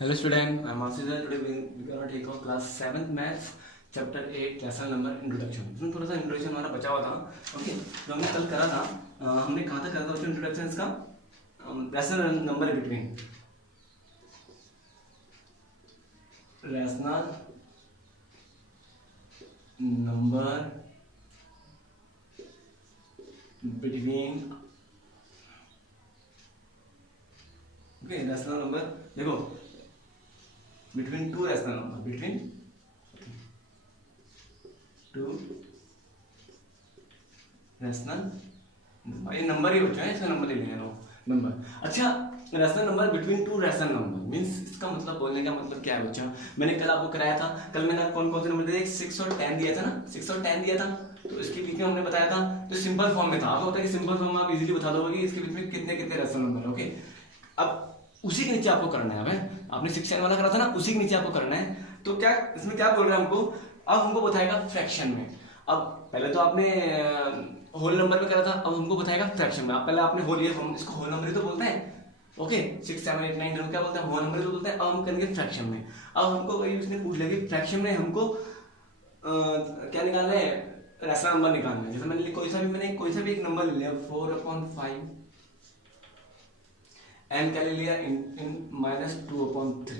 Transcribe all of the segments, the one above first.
Hello student, I'm Ashish. Today we're gonna take our class 7th maths chapter 8 lesson number introduction. इसमें थोड़ा सा introduction हमारा बचा हुआ था. ओके, जो हमने कल करा था, हमने कहाँ तक करा था उसका इंट्रोडक्शन इसका rational number between rational number between okay rational number देखो between two rational number between two rational ये नंबर ही बच्चों है, इसका नंबर ले लेना नंबर. अच्छा, rational number between two rational number means इसका मतलब बोलने का मतलब क्या है बच्चों. मैंने कल आपको कराया था, कल मैंने कौन कौन से नंबर दिए, 6 और 10 दिया था ना, 6 और 10 दिया था. तो इसके बीच में हमने बताया था तो सिंपल फॉर्म में था. आपको होता है कि सिंपल फॉर्म में आप इजीली बता दोगे कि इसके बीच में कितने कितने रैशनल नंबर. ओके, अब उसी के नीचे आपको करना है. आपने 6 वाला करा था ना, उसी के नीचे आपको करना है. तो क्या इसमें क्या बोल रहा है हमको, अब हमको बताएगा फ्रैक्शन में. अब पहले तो आपने होल नंबर में करा था, अब हमको बताएगा फ्रैक्शन में. पहले आपने होल, ये इसको होल नंबर ही तो बोलते हैं. ओके, 6 7 8 9 10 क्या बोलते हैं, होल नंबर ही तो बोलते हैं. अब हम करेंगे फ्रैक्शन में. अब हमको वही उसने पूछ लिया कि फ्रैक्शन में हमको क्या निकालना है, रैशनल नंबर निकालना है. जैसे मैंने कोई सा भी एक नंबर ले लिया 4/5 एन क्या ले लिया इन -2/3.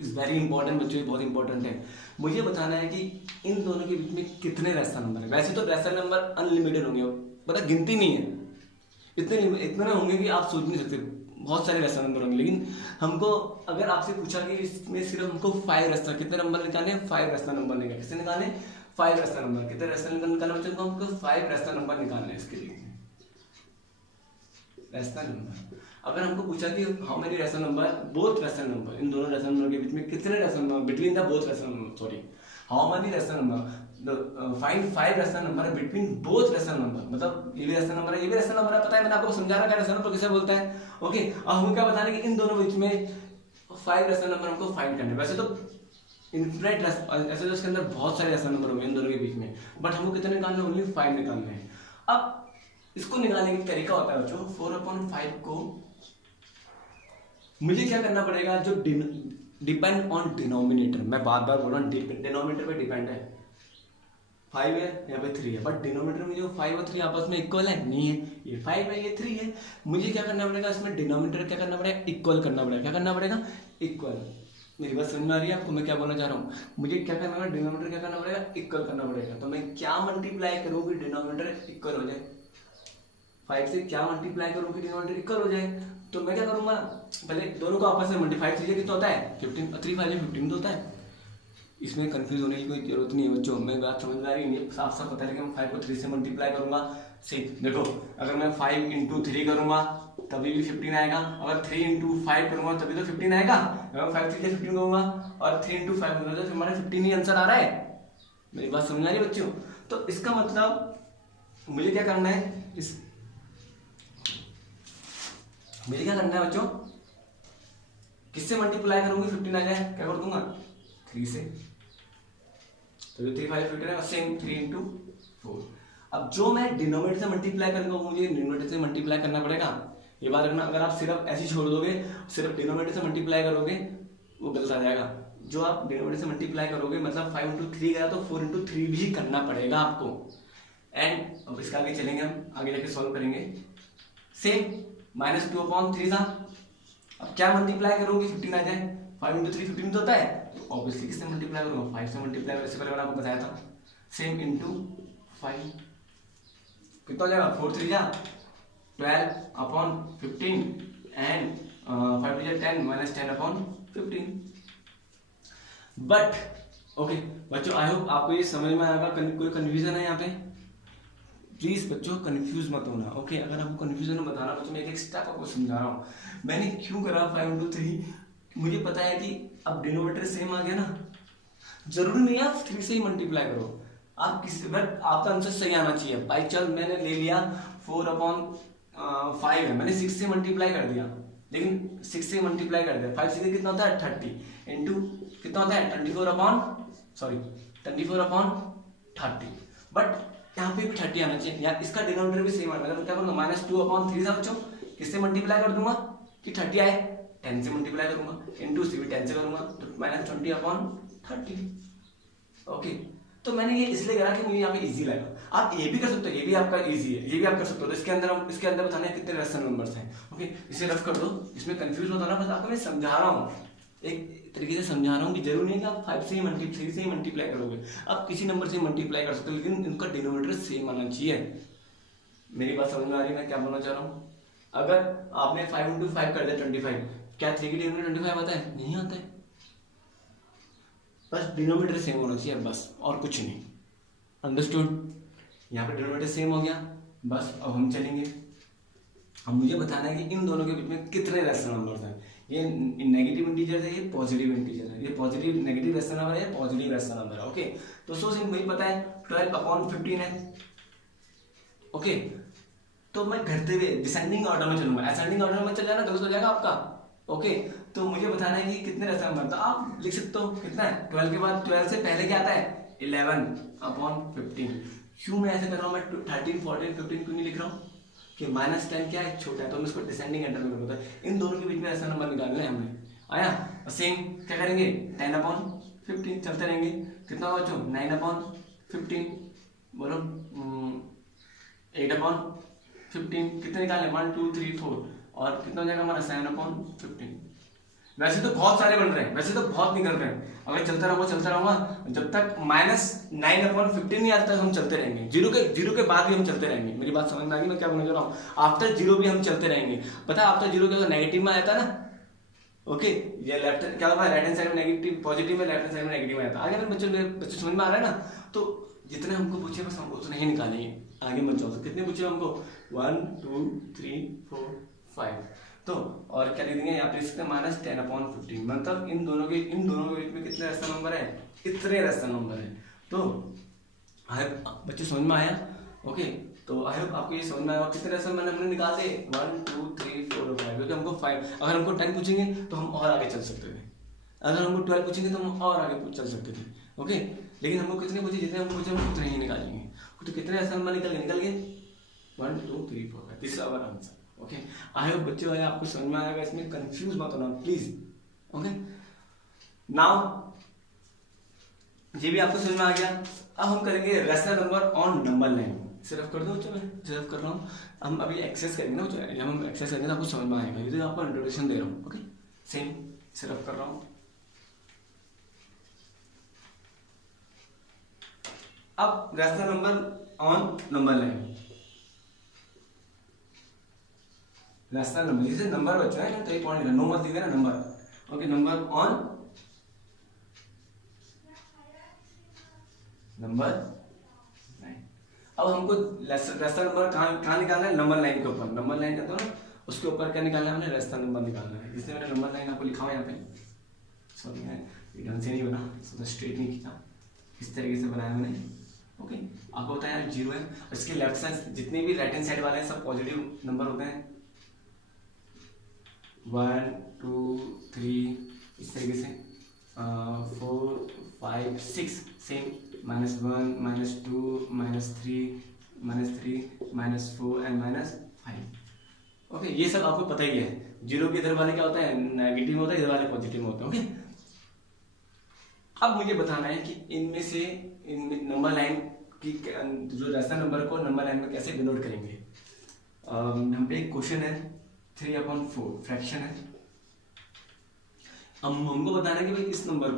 इज वेरी इंपॉर्टेंट बच्चों, बहुत इंपॉर्टेंट है. मुझे बताना है कि इन दोनों के बीच में कितने रैशनल नंबर है. वैसे तो रैशनल नंबर अनलिमिटेड होंगे, पता गिनती नहीं है. इतने होंगे कि आप सोच नहीं सकते, बहुत सारे रैशनल नंबर होंगे. लेकिन हमको अगर आपसे पूछा कि इसमें सिर्फ हमको 5 रैशनल, कितने नंबर निकालने, 5 रैशनल नंबर निकालने. किससे निकालने, 5 रैशनल नंबर. कितने रैशनल नंबर निकालने बच्चों को, हमको 5 रैशनल नंबर निकालने. इसके लिए रैशनल नंबर अगर हमको पूछा कि how many rational number, both rational number, इन दोनों रैशनल नंबर के बीच में कितने rational number, between the both rational number, sorry how many rational number, find 5 rational number between both rational number. मतलब ये भी रैशनल नंबर है, ये भी रैशनल नंबर है. पता है, मैंने आपको समझा रखा है रैशनल नंबर किसे बोलता है. ओके, अब हमको क्या बताना है कि इन दोनों बीच में 5 रैशनल नंबर हमको फाइंड करने. वैसे तो इनफिनिट, ऐसे तो इसके अंदर बहुत सारे रैशनल नंबर होंगे इन दोनों के बीच में, बट हमको कितने निकालने, ओनली 5 निकालने हैं. अब इसको निकालने का तरीका होता है बच्चों, 4/5 को मुझे क्या करना पड़ेगा, जो डिपेंड ऑन डिनोमिनेटर. मैं बार बार बोल रहा हूँ, डिनोमिनेटर पे डिपेंड है. 5 है, यहाँ पे 3 है, बट डिनोमिनेटर में जो 5 और 3 आपस में इक्वल है नहीं है. ये 5 है, ये 3 है. मुझे क्या करना पड़ेगा, इसमें डिनोमिनेटर क्या करना पड़ेगा, इक्वल करना पड़ेगा. क्या करना पड़ेगा, इक्वल. मेरी बात समझ में आ रही है आपको, मैं क्या बोलना चाह रहा हूँ. मुझे क्या करना पड़ेगा, डिनोमिनेटर क्या करना पड़ेगा, इक्वल करना पड़ेगा. तो मैं क्या मल्टीप्लाई करूँ कि डिनोमिनेटर इक्वल हो जाए, 5 से क्या मल्टीप्लाई करूँ कि डिनोमिनेटर इक्वल हो जाए. तो मैं क्या करूंगा, पहले दोनों को आपस में मल्टीप्लाई कीजिए. कितना होता है, 15. 3 5 15 तो होता है. इसमें कंफ्यूज होने की कोई जरूरत नहीं है बच्चों, मैं बात समझ में आ रही है, साफ साफ पता है कि मैं 5 को 3 से मल्टीप्लाई करूंगा. देखो, अगर मैं 5 × 3 करूंगा तभी भी 15 आएगा. अगर 3 × 5 करूंगा तभी तो 15 आएगा. अगर 5 3 15 करूंगा और 3 × 5 करूंगा तो हमारा 15 ही आंसर आ रहा है. मेरी बात समझ आ रही है बच्चों. तो इसका मतलब मुझे क्या करना है, मुझे क्या करना है बच्चों, किससे मल्टीप्लाई करूंगी 15 आ जाए, क्या कर दूंगा 3 से. तो 3 5 15 है, सेम 3 × 4. अब जो मैं डिनोमिनेटर से मल्टीप्लाई करूंगा वो मुझे डिनोमिनेटर से मल्टीप्लाई करना पड़ेगा. ये बात रखना, अगर आप सिर्फ ऐसे छोड़ दोगे, सिर्फ डिनोमिनेटर से मल्टीप्लाई करोगे वो गलत आ जाएगा. जो आप डिनोमिनेटर से मल्टीप्लाई करोगे, मतलब 5 × 3 गया तो 4 × 3 भी करना पड़ेगा आपको. एंड अब इसका आगे चलेंगे, हम आगे जाके सॉल्व करेंगे. सेम -2/3 था. अब क्या मल्टीप्लाई करोगे, 15 आ जाए. 5 × 3 15 तो होता है, तो ऑब्वियसली किससे मल्टीप्लाई करूंगा, 5 से मल्टीप्लाई. इससे पहले मैंने आपको बताया था. सेम × 5 कितना हो जाएगा, 4 3 जा 12/15 एंड 5 2 10 -10/15. बट ओके बच्चों, आई होप आपको ये समझ में आएगा. कोई कंफ्यूजन है यहाँ पे, प्लीज बच्चों कंफ्यूज मत होना. ओके, अगर आपको कंफ्यूजन है बताना बच्चों, मैं एक स्टेप आपको समझा रहा हूँ. मैंने क्यों करा 5 × 3, मुझे पता है कि अब डिनोमिनेटर सेम आ गया ना, जरूरी नहीं है आप 3 से ही मल्टीप्लाई करो. आप किसी, बट आपका आंसर सही आना चाहिए. बाई चांस मैंने ले लिया 4/5 है, मैंने 6 से मल्टीप्लाई कर दिया, लेकिन 6 से मल्टीप्लाई कर दिया, 5 से कितना होता है 30 इंटू कितना होता है 24/30. बट यहाँ पे भी 30 आना चाहिए, या इसका डिनोमिनेटर भी सेम आना. तो क्या करूंगा, -2/3 था बच्चों, किससे मल्टीप्लाई कर दूंगा कि 30 आए. 10 से मल्टीप्लाई करूंगा, इंटू सी भी 10 से करूंगा तो -20/30। ओके, तो मैंने ये इसलिए करा कि मुझे यहाँ पे इजी लगा। आप ये भी कर सकते हो, ये भी आपका इजी है, ये भी आप कर सकते हो। तो इसके अंदर बताना है कितने रेशनल नंबर्स हैं। ओके, इसे रफ कर दो, इसमें कंफ्यूज होता ना, बस आपको मैं समझा रहा हूँ, एक तरीके से समझा रहा हूँ कि जरूरी नहीं कि आप 5 से ही 3 से ही मल्टीप्लाई करोगे, आप किसी नंबर से मल्टीप्लाई कर सकते हो, लेकिन इनका डिनोमिनेटर सेम आना चाहिए। मेरी बात समझ में आ रही है मैं क्या बोलना चाह रहा हूँ? अगर आपने 5 × 5 कर दिया 25, क्या 3 की डिनोमिनेटर 25 आता है? नहीं आता है। बस डिनोमिनेटर सेम होना चाहिए बस, और कुछ नहीं। अंडरस्टूड? यहाँ पे डिनोमिनेटर सेम हो गया बस। अब हम चलेंगे, अब मुझे बताना है कि इन दोनों के बीच में कितने रेशनल नंबर्स हैं। ये नेगेटिव इंटीजर है, ये पॉजिटिव इंटीजर है, ये पॉजिटिव नेगेटिव रेशनल नंबर है, पॉजिटिव रेशनल नंबर है। ओके, तो सो सिंपल मुझे पता है 12/15 है। ओके, तो मैं घटते हुए डिसेंडिंग ऑर्डर में चलूंगा, असेंडिंग ऑर्डर में चल जाना गलत हो जाएगा आपका। ओके, तो मुझे बताना है कि कितने रेशनल नंबर, तो आप लिख सकते हो कितना है 12 के बाद 12 से पहले क्या आता है 11/15। क्यों मैं ऐसे कर रहा हूँ, मैं 13, 14, 15 क्यों नहीं लिख रहा हूँ कि -10 क्या है, छोटा है, तो मैं इसको डिसेंडिंग एंटर में करूँगा। इन दोनों के बीच में रेशनल नंबर निकालना है हमने। आया? सेम क्या करेंगे 10/15 चलते रहेंगे। कितना होगा बच्चों 9/15, बोलो 8/15, कितने निकालने 1 2 3 4, और कितना हो जाएगा हमारा 7/15। वैसे तो बहुत सारे बन रहे हैं, वैसे तो बहुत निकल रहे हैं। अगर चलता रहूंगा जब तक -9/15 नहीं आता हम चलते रहेंगे। जीरो के बाद भी हम चलते रहेंगे। मेरी बात समझ में आ गई मैं क्या बोलना चाह रहा हूँ? आफ्टर जीरो भी हम चलते रहेंगे। पता है आफ्टर जीरो क्या नेगेटिव में आता है ना। ओके, ये लेफ्ट क्या होगा, राइट हैंड साइड में नेगेटिव पॉजिटिव में, लेफ्ट हैंड साइड में नेगेटिव में आता है। आगे मेरे बच्चे समझ में आ रहा है ना? तो जितने हमको पूछे बस हमको उतने ही निकालेंगे, आगे मत जाओ। तो कितने पूछे हमको 1 2 3 4 5, तो और क्या लिख देंगे यहाँ पे इसका -10/15। मतलब इन दोनों के बीच में कितने रेशनल नंबर है, इतने रेशनल नंबर है। तो बच्चे समझ में आया? ओके, तो आई होप आपको ये समझ में आया। कितने रेशनल नंबर हमने निकाले 1 2 3 4 और 5, क्योंकि हमको 5, अगर हमको 10 पूछेंगे तो हम और आगे चल सकते थे, अगर हमको 12 पूछेंगे तो हम और आगे चल सकते थे। ओके, लेकिन हमको कितने पूछे, जितने हमको पूछे हम उतने ही निकालेंगे। तो कितने रेशनल नंबर निकल गए 1 2 3 4 5, this is our answer. Okay, I hope बच्चे वाले आपको समझ में आएगा, इसमें कंफ्यूज मत होना प्लीज। ओके, नाउ ये भी आपको समझ में आ गया। अब हम करेंगे rational number on number line. सिर्फ कर दो बच्चों, मैं सिर्फ कर रहा हूँ। हम अभी एक्सेस करेंगे ना, जब हम एक्सेस करेंगे तो आपको समझ में आएगा। ये तो आपको इंट्रोडक्शन दे रहा हूँ। ओके, सेम सिर्फ कर रहा हूँ। अब rational number on number line, rational number जैसे नंबर बच्चा है तो एक पॉइंट नो मत लिख देना number. Okay, number on number line. अब हमको रेशनल नंबर कहाँ निकालना है, नंबर लाइन के ऊपर। नंबर लाइन का तो ना उसके ऊपर क्या निकालना है, हमने रेशनल नंबर निकालना है। जिसने मैंने नंबर लाइन आपको लिखा हुआ यहाँ पे, सॉरी मैं ढंग से नहीं बना, स्ट्रेट नहीं खींचा, इस तरीके से बनाया मैंने। ओके, आपको पता है यार 0 है, इसके लेफ्ट साइड जितने भी राइट हैंड साइड वाले हैं सब पॉजिटिव नंबर होते हैं। 1 2 3 इस तरीके से 4 5 6 सेम, -1 -2 -3 -4 एंड -5। ओके, ये सब आपको पता ही है। 0 के इधर वाले क्या होता है, नेगेटिव होता है, इधर वाले पॉजिटिव होते हैं। ओके, अब मुझे बताना है कि इनमें से नंबर लाइन की जो रेशनल नंबर को नंबर लाइन में कैसे डिनोट करेंगे। यहाँ पे एक क्वेश्चन है 3/4 फ्रैक्शन है। हमको बताना है कि भाई इस नंबर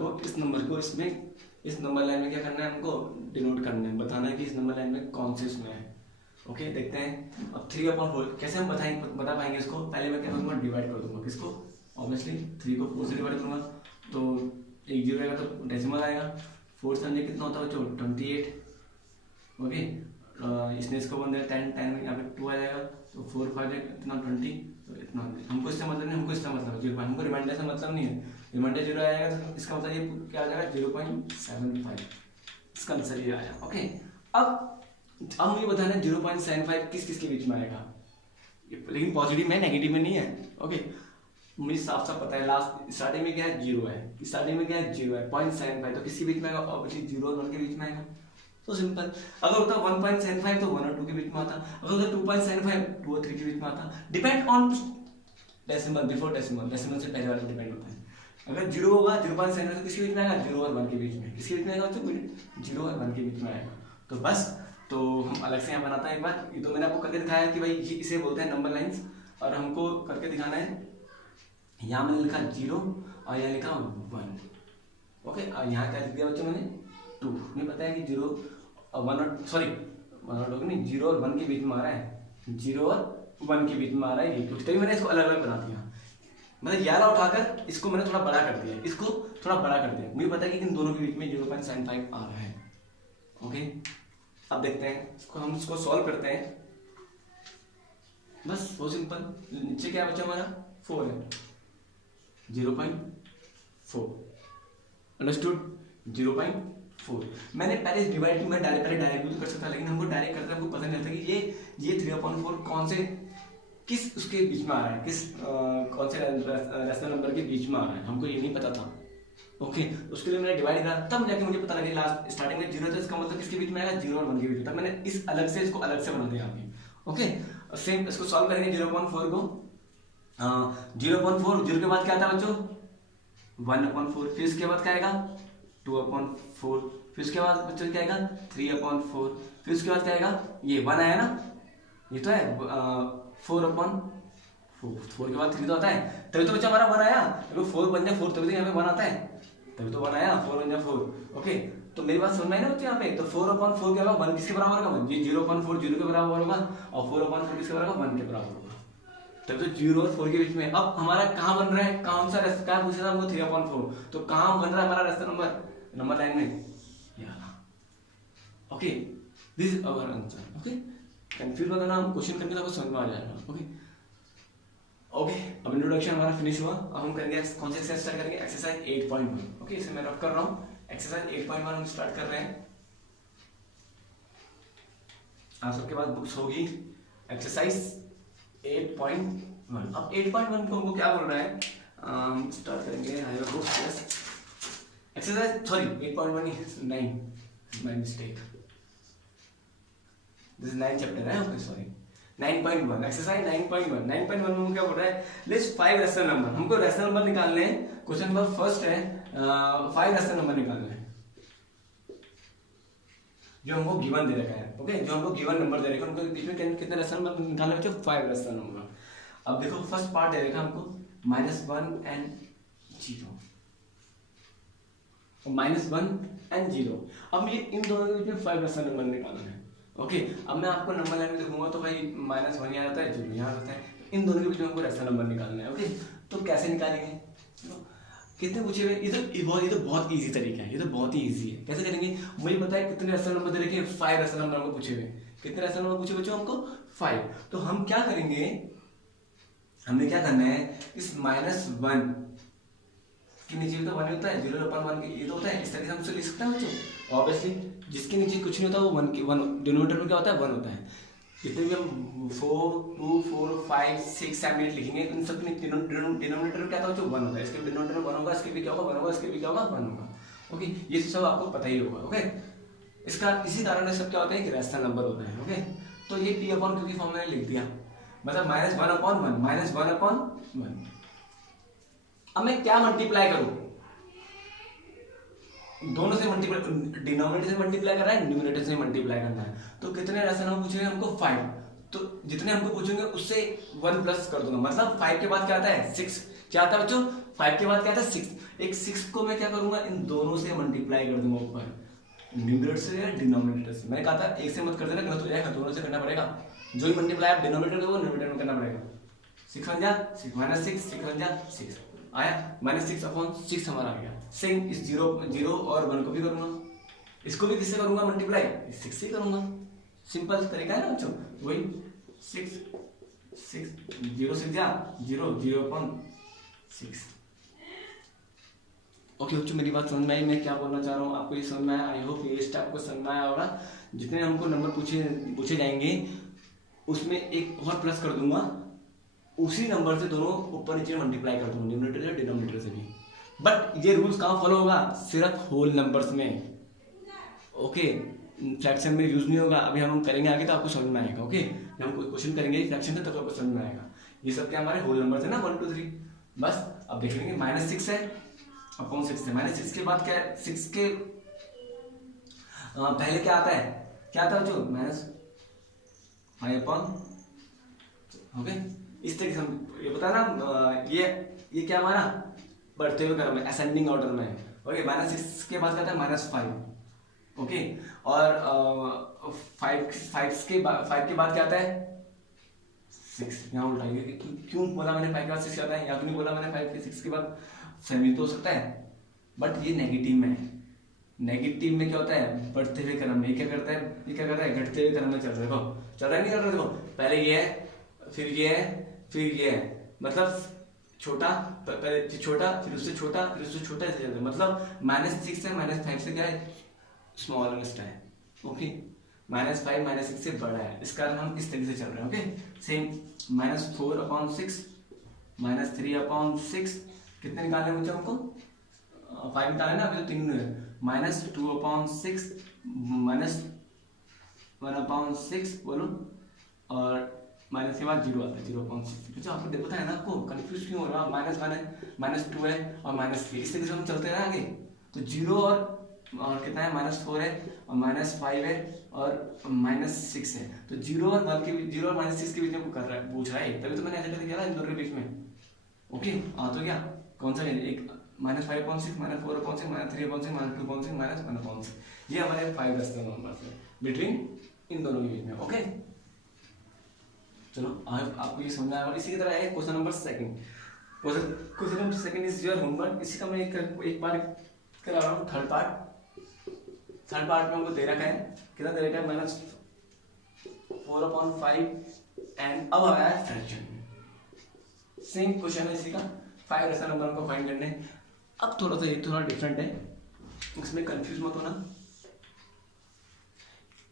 को इसमें इस नंबर लाइन में क्या करना है, हमको डिनोट करना है, बताना है कि इस नंबर लाइन में कौन से उसमें है। ओके, देखते हैं। अब 3/4 कैसे हम बता पाएंगे इसको। पहले मैं क्या करूँगा, डिवाइड कर दूंगा किसको, ऑब्वियसली 3 को 4 से डिवाइड करूँगा तो 1 0 आएगा तो डेसिमल आएगा। 4 से कितना होता है बच्चों 28। ओके, इसने इसको बन दिया 10 में यहाँ पे 2 आ जाएगा तो 4 5 इतना 20, तो इतना हमको इससे मतलब नहीं, हमको इसका मतलब 0, हमको रिमाइंडर से मतलब नहीं है। रिमाइंडर 0 आएगा तो इसका मतलब ये क्या आ जाएगा 0.75, इसका आंसर ये आया। ओके, अब मुझे बताना है 0.75 किस के बीच में आएगा, लेकिन पॉजिटिव में नेगेटिव में नहीं है। ओके, मुझे साफ साफ पता है लास्ट स्टार्टिंग में क्या है 0 है, स्टार्टिंग में क्या है 0 है, 0.75 तो किसके बीच में आएगा, ऑब्वियसली 0 और 1 के बीच में आएगा। तो सिंपल, अगर होता 1.75 तो 1 और 2 के बीच में आता, अगर होता 2.75 2 और 3 के बीच में आता। Depend on decimal before decimal, decimal से पहले वाला डिपेंड होता है। अगर 0 होगा 0.7 किसके बीच में आएगा, 0 और 1 के बीच में, किसके बीच में आएगा बच्चों, 0 और 1 के बीच में आएगा। तो बस, तो हम अलग से यहाँ बनाते हैं एक बार। ये तो मैंने आपको करके दिखाया कि भाई ये इसे बोलते हैं नंबर लाइंस, और हमको करके दिखाना है। यहाँ मैंने लिखा 0 और यहाँ लिखा 1। ओके, और यहाँ क्या लिख दिया बच्चों मैंने 2। मुझे पता है कि 0 और 1 और सॉरी 1 और नहीं 0 और 1 के बीच में आ रहा है, 0 और 1 के बीच में आ रहा है ये, क्योंकि तभी मैंने इसको अलग अलग बना दिया। मतलब 11 उठाकर इसको मैंने थोड़ा बड़ा कर दिया, इसको थोड़ा बड़ा कर दिया। मुझे पता है कि इन दोनों के बीच में 0.75 आ रहा है। ओके, अब देखते हैं इसको, हम इसको सॉल्व करते हैं। बस बहुत सिंपल। नीचे क्या बचा हमारा 4 है, 0.4 अंडरस्टूड, 0.4। मैंने पहले डिवाइड में डायरेक्ट भी कर सकता, लेकिन हमको डायरेक्ट करते हमको पता नहीं चलता कि ये 3/4 कौन से किस उसके बीच में आ रहा है, किस कौन से रेशनल नंबर के बीच में आ रहा है, हमको ये नहीं पता था। ओके, उसके लिए मैंने डिवाइड करा, तब जाके मुझे पता लगा लास्ट स्टार्टिंग में 0 था, इसका मतलब किसके बीच में आएगा, 0 और 1 के बीच में। तब मैंने इस अलग से इसको अलग से बना दिया आगे। ओके, सेम इसको सॉल्व करेंगे 0.4 को। 0.4 0 के बाद क्या आता है बच्चों 1/4, फिर इसके बाद क्या आएगा 2/4, फिर उसके बाद बच्चों क्या आएगा 3/4, फिर उसके बाद क्या आएगा ये 1 आया ना, ये तो है 4/4 के बाद 3 तो आता है, तभी तो बच्चा हमारा 1 आया। देखो 4 बन जाए 4 तभी तो यहाँ पे 1 आता है, तभी तो 1 आया, 4 बन जाए 4। ओके, तो मेरी बात समझ में आई ना बच्चे यहाँ पे। तो 4/4 क्या होगा 1 किसके बराबर होगा, ये 0/4 0 के बराबर होगा, और 4/4 किसके बराबर 1 के बराबर होगा। तभी तो 0 और 4 के बीच में। अब हमारा कहाँ बन रहा है, कौन सा क्या पूछा था हमको 3/4, तो कहाँ बन रहा है हमारा रेशनल नंबर लाइन में, okay this is our answer. Okay, confuse मत होना, हम क्वेश्चन करके आपको समझ में आ जाएगा। ओके ओके, अब इंट्रोडक्शन हमारा फिनिश हुआ। अब हम करेंगे कौन से एक्सरसाइज स्टार्ट करेंगे, एक्सरसाइज 8.1। ओके, इसे मैं रफ कर रहा हूँ, एक्सरसाइज 8.1 हम स्टार्ट कर रहे हैं। आप सबके पास बुक्स होगी, एक्सरसाइज 8.1। अब 8.1 को हमको क्या बोल रहा है, हम स्टार्ट करेंगे I have books yes exercise sorry 8.1 is 9 my mistake, this is 9 chapter है। ओके सॉरी 9.1 एक्सरसाइज 9.1 9.1 में क्या बोल रहा है, लिस्ट 5 रेशनल नंबर। हमको रेशनल नंबर निकालने हैं। क्वेश्चन नंबर फर्स्ट है 5 रेशनल नंबर निकालने हैं जो हमको गिवन दे रखा है। ओके, जो हमको गिवन नंबर दे रखा है उनके बीच में कितने रेशनल नंबर निकालने बच्चों 5 रेशनल नंबर। अब देखो फर्स्ट पार्ट दे रखा है हमको -1 and 0 -1 and 0। अब ये इन दोनों के बीच में 5 रेशनल नंबर निकालना है। ओके, अब मैं आपको नंबर लाइन में देखूंगा तो भाई -1 यहाँ आता है 0 यहाँ आता है, इन दोनों के बीच में हमको रेशनल नंबर निकालना है। ओके, तो कैसे निकालेंगे, कितने पूछे हुए, ये तो बहुत इजी तरीका है, ये तो बहुत ही इजी है। कैसे करेंगे, मुझे पता है कितने रेशनल नंबर दे रखे, 5 रेशनल नंबर हमको पूछे हुए। कितने रेशनल नंबर पूछे बच्चों हमको 5। तो हम क्या करेंगे, हमें क्या करना है, इस -1 के नीचे भी तो 1 होता है, 0/1 के ये तो होता है, इस तरीके से हम उसे लिख सकते हैं बच्चों। ऑब्वियसली जिसके नीचे कुछ नहीं होता वो 1 डिनोमिनेटर में क्या होता है 1 होता है। जितने भी हम 4 2 4 5 6 7 8 लिखेंगे इन सब के डिनोमिनेटर में क्या था जो 1 होता है, इसके डिनोमिनेटर में 1 होगा, इसके भी क्या होगा 1 होगा, इसके भी क्या होगा 1 होगा। ओके, ये सब आपको पता ही होगा। ओके, इसका इसी कारण सब क्या होता है कि रेशनल नंबर होता है। ओके, तो ये P/Q की फॉर्म में लिख दिया, मतलब -1/1 -1/1। अब मैं क्या मल्टीप्लाई करूं, दोनों से मल्टीप्लाई, डिनोमिनेटर से मल्टीप्लाई करना है, न्यूमरेटर से मल्टीप्लाई करना है। तो कितने रेशनल नंबर पूछेंगे हमको 5, तो जितने हमको पूछेंगे उससे 1 प्लस कर दूंगा, मतलब 5 के बाद क्या आता है 6। क्या आता है बच्चों 5 के बाद क्या आता है 6। एक 6 को मैं क्या करूंगा इन दोनों से मल्टीप्लाई कर दूंगा ऊपर, न्यूमरेटर से या डिनोमिनेटर से। मैंने कहा था एक से मत कर देना, गलत हो जाएगा, दोनों से करना पड़ेगा। जो ही मल्टीप्लाई आप डिनोमिनेटर को न्यूमरेटर में करना पड़ेगा। 6 1 जा 6 -6 6 1 जा 6 आया, -6/6 हमारा आ गया। सेम इस 0 और 1 को भी करूंगा, इसको भी किससे करूंगा मल्टीप्लाई, 6 से करूंगा। सिंपल तरीका है ना बच्चों, वही 6 0 6 जा 0 0/6। ओके बच्चों, मेरी बात समझ में आई, मैं क्या बोलना चाह रहा हूँ आपको ये समझ में आया। आई होप ये स्टेप आपको समझ में आया होगा। जितने हमको नंबर पूछे जाएंगे उसमें एक और प्लस कर दूंगा, उसी नंबर से दोनों ऊपर नीचे मल्टीप्लाई कर दूंगा, न्यूमरेटर या डिनोमिनेटर से भी। बट ये रूल्स कहाँ फॉलो होगा, सिर्फ होल नंबर्स में। ओके, फ्रैक्शन में यूज नहीं होगा। अभी हम करेंगे आगे तो आपको समझ में आएगा। ओके, जब हम कोई क्वेश्चन करेंगे फ्रैक्शन का तब आपको समझ में आएगा। ये सब क्या हमारे होल नंबर है ना 1 2 3। बस अब देख लेंगे -6 है अपॉन 6 है। -6 के बाद क्या है, 6 के पहले क्या आता है, क्या आता है जो -5 अपॉन, ओके। इस तरीके से हम ये बता ना, ये क्या हमारा बढ़ते हुए क्रम में असेंडिंग ऑर्डर में है, ओके। -6 के बाद क्या आता है -5, ओके। और 5 के बाद क्या आता है 6। यहाँ उल्टाइए, क्यों बोला मैंने 5 के बाद 6 आता है, या तो नहीं बोला मैंने 5 के 6 के बाद, सेमी तो हो सकता है, बट ये नेगेटिव में है। नेगेटिव में क्या होता है, बढ़ते हुए क्रम में। क्या करता है, ये क्या करता है, घटते हुए क्रम में चल रहा है, देखो चल रहा है नहीं चल रहा, देखो पहले ये है, फिर ये है, फिर ये है, मतलब छोटा, पहले छोटा, फिर उससे छोटा, फिर उससे छोटा, ऐसे चल रहा है। मतलब -6 से -5 से क्या है, स्मॉलेस्ट है, ओके। -5 -6 से बड़ा है, इस कारण हम इस तरीके से चल रहे हैं, ओके। सेम -4 अपॉन 6, -3 अपॉन 6, कितने निकालने मुझे हमको 5 निकाले ना, अभी तो 3 है। -2 अपॉन 6, -1 अपॉन 6 बोलो, और माइनस के बाद 0 आता है, 0.6। तो आपको देखो है ना, आपको कंफ्यूज क्यों हो रहा है, -1 है, -2 है और -3, इस तरीके से हम चलते रहे आगे। तो 0 और कितना है, -4 है और -5 है और -6 है। तो 0 और 6 के बीच में कर रहा है, पूछ रहा है, तभी तो मैंने ऐसे करके किया ना इन दोनों के बीच में, ओके। हाँ तो क्या कौन सा एक -5/6, -4/6, -3/6, -2/6, -1/6, ये हमारे 5 रेशनल नंबर्स हैं बिटवीन इन दोनों के बीच में, ओके। चलो आपको ये समझ आया। और इसी की तरह है question number second. Question number second is your homework. इसी का मैं एक बार करा रहा हूँ। थर्ड पार्ट में हमको दे रखा है, कितना दे रखा है, -4/5 एंड अब आया है फ्रैक्शन। सेम क्वेश्चन है इसी का, 5 रेशनल नंबर हमको फाइंड करने हैं। अब थोड़ा सा ये थोड़ा डिफरेंट है, इसमें कंफ्यूज मत होना।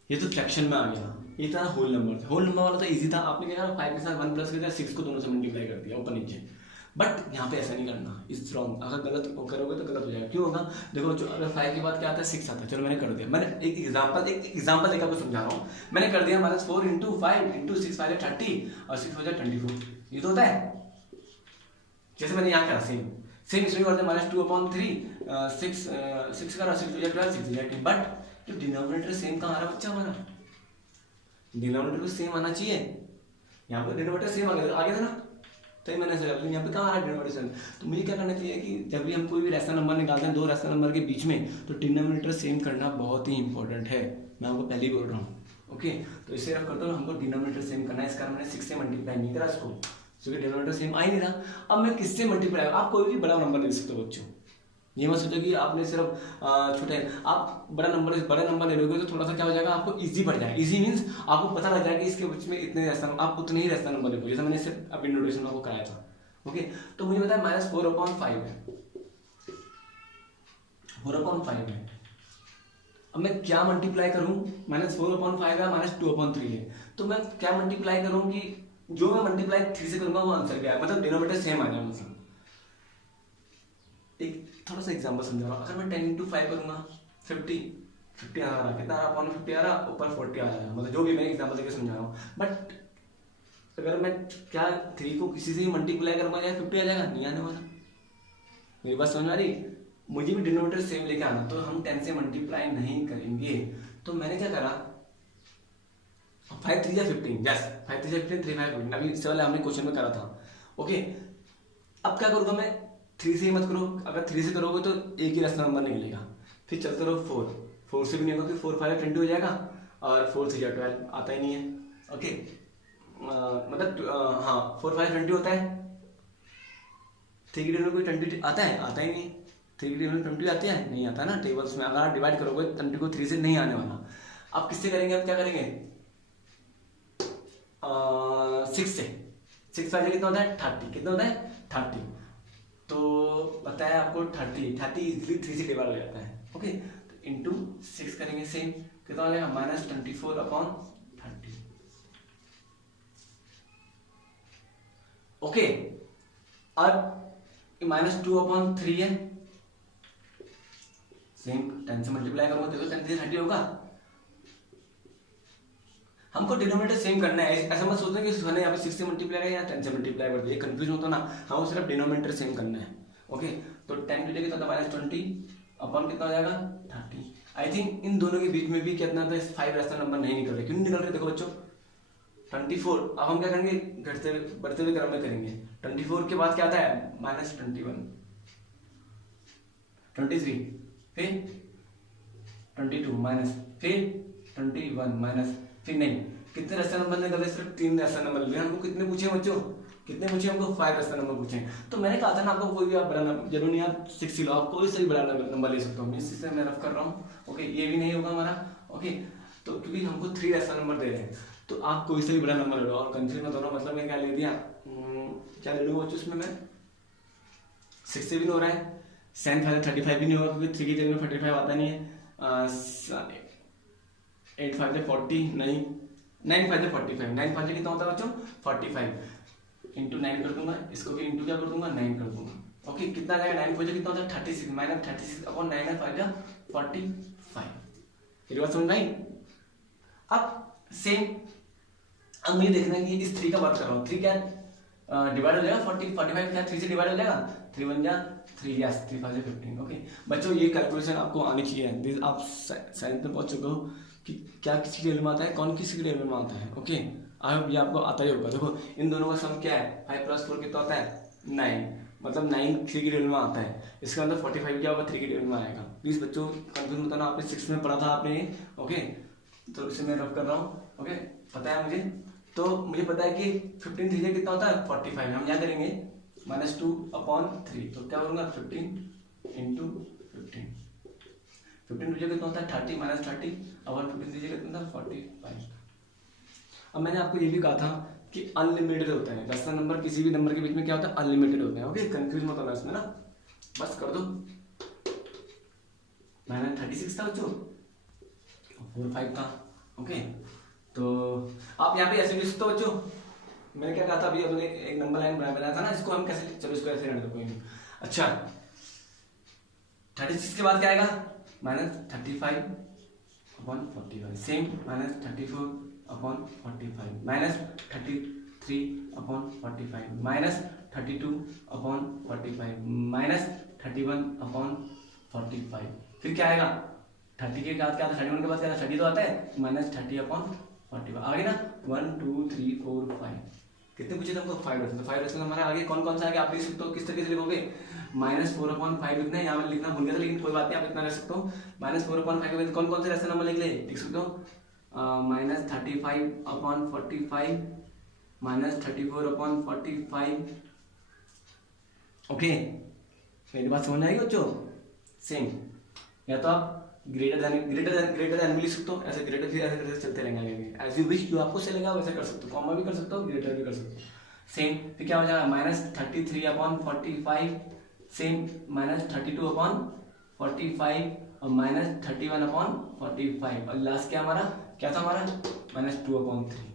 ये तो फ्रैक्शन में आ गया, ये था होल नंबर। होल नंबर वाला तो इजी था, आपने क्या करा 5 के साथ 1 प्लस कर दिया, 6 को दोनों से मल्टीप्लाई कर दिया ऊपर नीचे। बट यहाँ पे ऐसा नहीं करना, इज रॉन्ग। अगर गलत करोगे तो गलत हो जाएगा। क्यों होगा, देखो जो अगर 5 के बाद क्या आता है 6 आता है, चलो मैंने कर दिया। मैंने एक एग्जाम्पल लेकर आपको समझा रहा हूँ। मैंने कर दिया -4 × 5 × 6 5 30 और 6 हो जाए 24। ये तो होता है जैसे मैंने यहाँ करा, सेम इसमें करते हैं -2/3 6 करा, 6 हो जाए 12, 6 हो जाए 10। बट जो डिनोमिनेटर सेम कहाँ आ रहा बच्चा हमारा, डिनोमिनेटर को सेम आना चाहिए। यहाँ पर डिनोमिनेटर सेम आ गया था ना, तो मैंने ऐसा कर, यहाँ पे कहाँ आ रहा है डिनोमिनेटर सेम। तो मुझे क्या करना चाहिए कि जब भी हम कोई भी रेशनल नंबर निकालते हैं, 2 रेशनल नंबर के बीच में, तो डिनोमिनेटर सेम करना बहुत ही इंपॉर्टेंट है। मैं आपको पहले ही बोल रहा हूँ, ओके। तो इसे रख करता हूँ, हमको डिनोमिनेटर सेम करना है। इस कारण मैंने 6 से मल्टीप्लाई नहीं करा इसको, क्योंकि डिनोमिनेटर सेम आ ही नहीं रहा। अब मैं किससे मल्टीप्लाई, आप कोई भी बड़ा नंबर ले सकते हो बच्चों। ये मत सोचो कि आपने सिर्फ छोटे, आप बड़ा नंबर ले लोगे तो थोड़ा सा क्या हो जाएगा, आपको इजी पड़ जाएगा। इजी मींस आपको पता लग जाएगा कि इसके बीच में इतने रेशनल, आप उतने ही रेशनल नंबर लेते हो, जैसे मैंने इससे अब इंट्रोडक्शन आपको कराया था, ओके। तो मुझे पता है -4/5 है, 4/5 है। अब मैं क्या मल्टीप्लाई करूं, -4/5 है, -2/3 है, तो मैं क्या मल्टीप्लाई करूं कि जो मैं मल्टीप्लाई 3 से करूंगा वो आंसर क्या है, मतलब डिनोमिनेटर सेम आ जाए। मतलब एक थोड़ा सा एग्जांपल समझा रहा हूँ। अगर मैं 10 × 5 करूंगा 50 आ रहा, कितना आ रहा, अपॉन 50 आ रहा, ऊपर 40 आ रहा है, मतलब जो भी मैं एग्जांपल देके समझा रहा हूँ। बट अगर मैं क्या 3 को किसी से ही मल्टीप्लाई करूंगा या 50 आ जाएगा, नहीं आने वाला। मेरी बात समझ आ रही, मुझे भी डिनोमिनेटर सेम लेके आना, तो हम 10 से मल्टीप्लाई नहीं करेंगे। तो मैंने क्या करा, 5 3 या 15, यस 5 3 या 15, 3 5 15, अभी इससे वाले हमने क्वेश्चन में करा था, ओके। अब क्या करूँगा मैं, 3 से ही मत करो। अगर 3 से करोगे तो एक ही रेशनल नंबर निकलेगा। फिर चलते रहो 4 से भी नहीं होगा, फिर 4 5 20 हो जाएगा, और 4 3 12 आता ही नहीं है, ओके। मतलब हाँ 4 5 20 होता है, 3 की टेबल में कोई 20 आता है, आता ही नहीं। 3 की टेबल में 20 आते हैं, नहीं आता ना टेबल्स में। अगर आप डिवाइड करोगे 20 को 3 से नहीं आने वाला। आप किससे करेंगे, आप क्या करेंगे 6 से। 6 5 कितना होता है 30, कितना होता है 30। तो बताया आपको 30 इजिली 3 से डिवाइड हो जाता है, ओके। तो इंटू 6 करेंगे, सेम कितना हो जाएगा -24/30, ओके। अब -2/3 है, सेम 10 से मल्टीप्लाई करूंगा तो 10 से 30 होगा। हमको डिनोमिनेटर सेम करना है, ऐसा मत सोचना कि मैंने यहाँ पे 6 से मल्टीप्लाई किया या 10 से मल्टीप्लाई कर दिया, कंफ्यूज होता ना, हमको सिर्फ डिनोमिनेटर सेम करना है। ओके, तो 10 की जगह कितना था -20 अपॉन कितना हो जाएगा 30। आई थिंक इन दोनों के बीच में भी कितना था 5 ऐसा नंबर नहीं निकल रहे, क्यों नहीं निकल रहे देखो बच्चों 24। अब हम क्या करेंगे, घटते हुए बढ़ते हुए क्रम में करेंगे। 24 के बाद क्या आता है -21, 23, फिर 22 माइनस, फिर 21 माइनस, फिर नहीं, कितने रेशनल नंबर निकले, सिर्फ 3 रेशनल नंबर निकले। हमको कितने पूछे बच्चों, कितने पूछे हमको 5 रेशनल नंबर पूछे। तो मैंने कहा था ना आपको कोई भी आप बड़ा नंबर जरूर नहीं, आप 6 लो, आप कोई सही बड़ा नंबर ले सकते हो। मैं इसी से मैं रफ कर रहा हूँ। ओके, ये भी नहीं होगा हमारा। ओके, तो क्योंकि हमको 3 रेशनल नंबर दे रहे हैं, तो आप कोई से भी बड़ा नंबर ले लो और कंफ्यूज मत होना। मतलब मैं क्या ले दिया, क्या ले लूँगा बच्चों इसमें मैं, 6 से भी नहीं हो रहा है, 35 भी नहीं होगा क्योंकि 3 की जगह में 45 आता नहीं है। 8 5 से 40 नहीं, 9 5 से 45, 9 5 से कितना होता है बच्चों 45 इंटू 9 कर दूंगा, इसको भी इंटू क्या कर दूंगा 9 कर दूंगा। ओके, कितना आ जाएगा 9 5 कितना होता है 36 माइनस 36 अपॉन 9 है 5 जा 45। फिर बात समझ में आई। अब सेम, अब मुझे देखना है कि इस 3 का बात कर रहा हूँ, 3 क्या डिवाइड हो जाएगा 45 क्या 3 से डिवाइड हो जाएगा, 3 1 जा 3 या 3 5 से 15। ओके बच्चों, ये कैलकुलेशन आपको आनी चाहिए। आप साइंस में पहुंच चुके हो कि क्या किसी के लेवल में आता है, कौन किसी के लेवल में आता है। ओके, आई होप ये आपको आता ही होगा। देखो इन दोनों का सम क्या है, 5 + 4 कितना होता है 9, मतलब 9 3 के लेवल में आता है। इसके अंदर 45 क्या होगा 3 के लेवल में आएगा। प्लीज बच्चों कंफ्यूज मत होना, आपने 6 में पढ़ा था आपने। ओके, तो इसे मैं रफ कर रहा हूँ। ओके, पता है मुझे, तो मुझे पता है कि 15 3 से कितना होता है 45। हम क्या करेंगे -2/3, तो क्या करूँगा 15 इंटू 15, 15 तुझे कितना होता है 30 -30 और 15 तुझे कितना था 45। अब मैंने आपको ये भी कहा था कि अनलिमिटेड होता है रेशनल नंबर, किसी भी नंबर के बीच में क्या होता है अनलिमिटेड होते हैं। ओके, कंफ्यूज मत होना इसमें ना, बस कर दो। मैंने 36 था बच्चों, 4 5 था। ओके, तो आप यहाँ पे ऐसे लिख सकते हो बच्चों। मैंने क्या कहा था अभी, अपने एक नंबर लाइन बनाया था ना, इसको हम कैसे, चलो इसको ऐसे रहने दो कोई नहीं। अच्छा, 36 के बाद क्या आएगा -35/45, सेम -34/45, -33/45, -32/45, -31/45। फिर क्या आएगा 30 के बाद क्या आता है, 31 के बाद क्या आता है 30 तो आता है, -30/45 आ गई ना। 1 2 3 4 5 कितने पूछे थे हमको 5 रहते, तो 5 रहते हमारे आगे कौन कौन सा आगे आप लिख सकते हो। किस तरीके से लिखोगे, -4/5 लिखना है, यहाँ पर लिखना भूल गया था लेकिन कोई बात नहीं, आप इतना रख सकते हो। -4/5 के कौन कौन से रेशनल नंबर लिख सकते हो, -35/45, -34/45। ओके, मेरी बात समझ आएगी बच्चों। सेम, या तो आप ग्रेटर देन भी लिख सकते हो, ऐसे ग्रेटर फिर ऐसे करते चलते रहेंगे आगे, एज यू विश, जो आपको सही लगा वैसे कर सकते हो, कॉमा भी कर सकते हो, ग्रेटर भी कर सकते हो। सेम, फिर क्या हो जाएगा -33/45, सेम -32/45 और -31/45 और लास्ट क्या हमारा क्या था हमारा -2/3।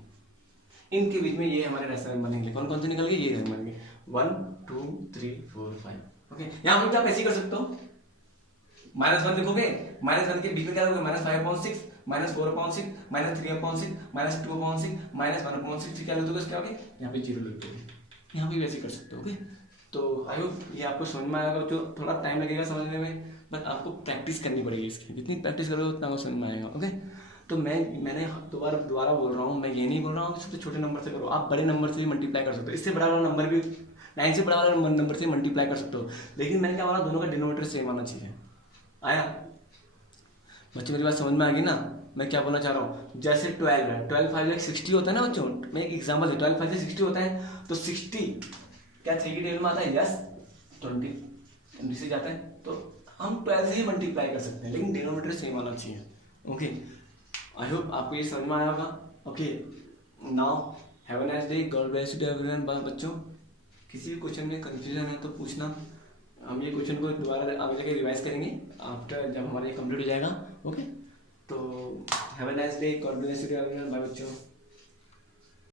इनके बीच में ये हमारे रेशनल नंबर निकले, कौन कौन से निकल गए, ये नंबर निकले 1 2 3 4 5। ओके, यहाँ पर आप ऐसे ही कर सकते हो, -1 लिखोगे, -1 के बीच में क्या लोगे -5/6, -4/6, -3/6, -2/6, -1/6, क्या लिखोगे क्या होगे यहाँ पे 0 लिख दोगे। यहाँ भी वैसे कर सकते हो। ओके, तो आई होप ये आपको समझ में आएगा। जो थोड़ा टाइम लगेगा समझने में, बट आपको प्रैक्टिस करनी पड़ेगी इसकी, जितनी प्रैक्टिस करोगे उतना आपको समझ में आएगा। ओके, तो मैंने दोबारा बोल रहा हूँ, मैं ये नहीं बोल रहा हूँ कि सबसे छोटे नंबर से करो, आप बड़े नंबर से भी मल्टीप्लाई कर सकते हो, इससे बड़ा वाला नंबर भी 9 से बड़ा वाला नंबर से मल्टीप्लाई कर सकते हो। लेकिन मैंने क्या बोला, दोनों का डिनोमिनेटर सेम आना चाहिए। आया बच्चे, मेरी बात समझ में आ गई ना। मैं क्या बोलना चाह रहा हूँ, जैसे 12 है, 12 5 60 होता है ना बच्चों, मैं एक एग्जांपल है, 12 5 से 60 होता है, तो 60 क्या 3 की टेबल में आता है, यस 20 से जाता है, तो हम 12 से ही मल्टीप्लाई कर सकते हैं, लेकिन डिनोमिनेटर सेम होना चाहिए। ओके, आई होप आपको ये समझ में आया होगा। Okay, now have a nice day, God bless you everyone. बच्चों किसी भी क्वेश्चन में कंफ्यूजन है तो पूछना, हम ये क्वेश्चन को दोबारा आगे जाके रिवाइज करेंगे आफ्टर जब हमारा ये कंप्लीट हो जाएगा। ओके, तो have a nice day, God bless you everyone, bye बच्चों।